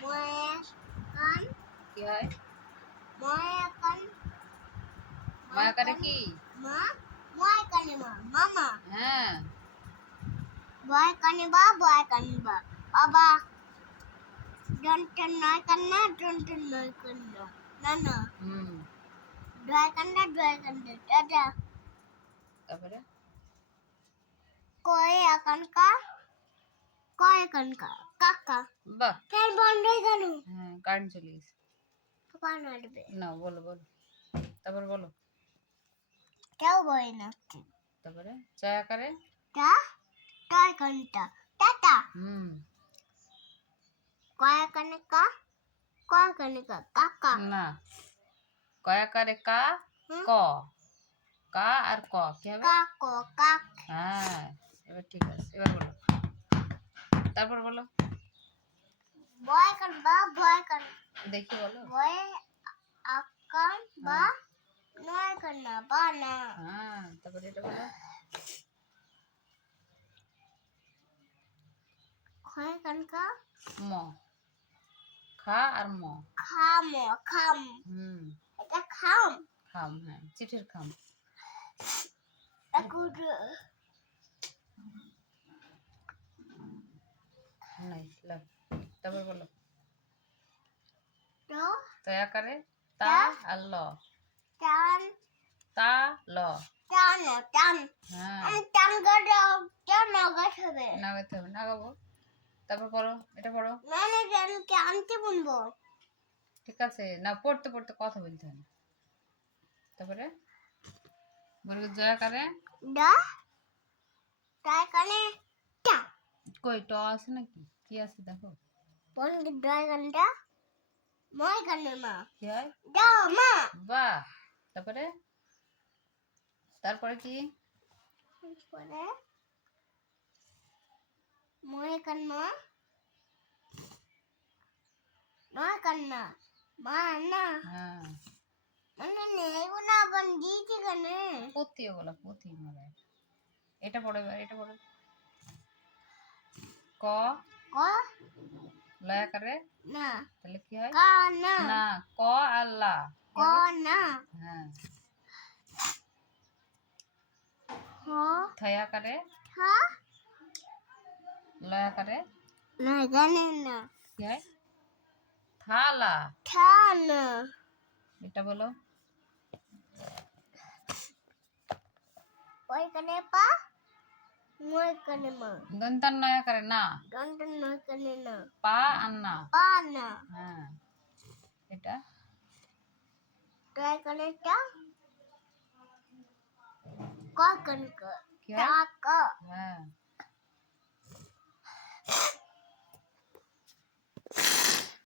ময়া কান কি হয়? ময়া কান ময়াকারে কি? মা ময়া কানে মামা হ্যাঁ। বয় কানে বা বাবা ডন্টন নয় কান্না ডন্টন নয় কান্না না না হুম। ডয় কান্না দাদা তারপরে কয় আকানকা কয় আকানকা কাকা বাহ। ফ্যান বন্ধ হয়ে গেল হ্যাঁ, কারেন্ট চলে গেছে। পাপা নাড়বে না, বলো বলো। তারপর বলো। কেউ বলে না তারপরে চয়াকারে টা টয় কানটা টাটা হুম। কয় আকানকা কাকা না, কয়াকারে কা হুম? ক। কা আর ক কি হবে? কাকো কাক হ্যাঁ, এবার ঠিক আছে। এবার বলো। তারপর বলো। বয় কান দেখি বলো। বয় আকান বা হ্যাঁ। নয় কান্না বা না হ্যাঁ, তারপরে এটা বলো। কয় কানকা ম। খা আর ম। খাম হুম। এটা খাম খাম, হ্যাঁ, চিঠির খাম। একুটো নাই লাভ। তারপর বলো। তো তয়াকারে তা আর ল। টান তা ল। টান হ্যাঁ, টান করে টান গাছ হবে নাগাতে হবে, নাগাবো। তারপর পড়ো, এটা পড়ো। মানে টানতে বলবো ঠিক আছে, না পড়তে পড়তে কথা বলতে হবে। তারপরে বলবো জয়াকারে ডা তাই কানে টা কই ট আছে নাকি? কি আছে দেখো। বন্ধু ডয় কানটা মই কানে মা কি হয়? ডা মা বাহ। তারপরে তারপরে কি? পরে মই কান মা নয় কান্না মা না হ্যাঁ, মানে নেই না বন দিয়েছি কানে পতি ওগুলা পতি মারে। এটা পড়ো এবার, এটা পড়ো। ক ক লয়াকারে না তাহলে কি হয়? কা না না, ক আর লা কি ক হবে? না হ্যাঁ। হ থয়াকারে থা লয়াকারে না জানে না কি হয়? থালা। থা না এটা বলো। ওই কানে পা মই কানে মা দন্তান নয়াকারে না। দন্ড নয় কানে না পা আর না। পা না হ্যাঁ, এটা টয় কানে টা ক কানে ক কি হয়? টা ক হ্যাঁ।